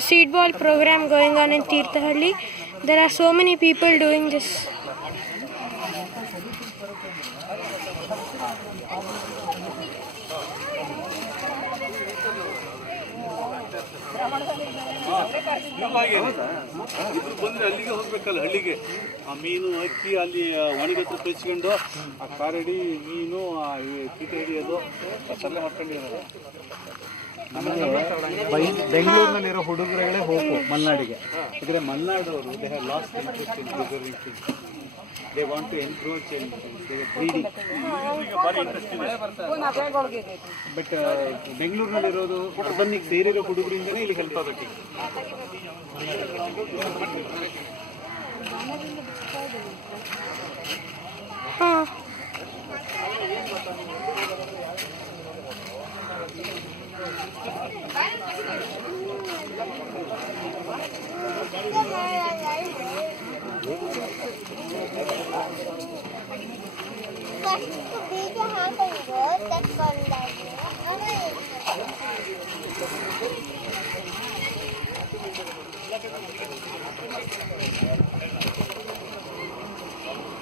seed ball program going on in Tirthahalli. There are so many people doing this. ಬಂದರೆ ಅಲ್ಲಿಗೆ ಹೋಗ್ಬೇಕಲ್ಲ, ಹಳ್ಳಿಗೆ ಆ ಮೀನು ಅಕ್ಕಿ ಅಲ್ಲಿ ಒಣಗತ್ರ ತೆಚ್ಕೊಂಡು ಆ ಕಾರಡಿ ಮೀನು ತೀಟೆ ಹಿಡಿಯೋದು ಸರಳೆ ಮಾಡ್ಕೊಂಡಿರೋದು. ನಮಗೆ ಬೆಂಗಳೂರಿನಲ್ಲಿರೋ ಹುಡುಗರುಗಳೇ ಹೋಗು ಮಲೆನಾಡಿಗೆ. ಯಾಕಂದರೆ ಮಲೆನಾಡವರು they have lost interest in preserving things. They want to encroach in breeding. But ಬೆಂಗಳೂರಿನಲ್ಲಿರೋದು ಅರ್ಬನ್ನಿಗೆ ಸೇರಿರೋ ಹುಡುಗರಿಂದನೇ ಇಲ್ಲಿ ಹೆಲ್ಪ್ ಆಗಬೇಕು.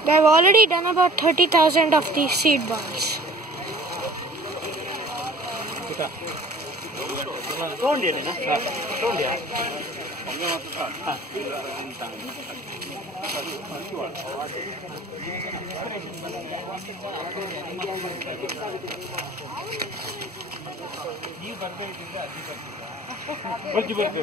They have already done about 30,000 of these seed balls. ಬರ್ತಿರಲಿಲ್ಲ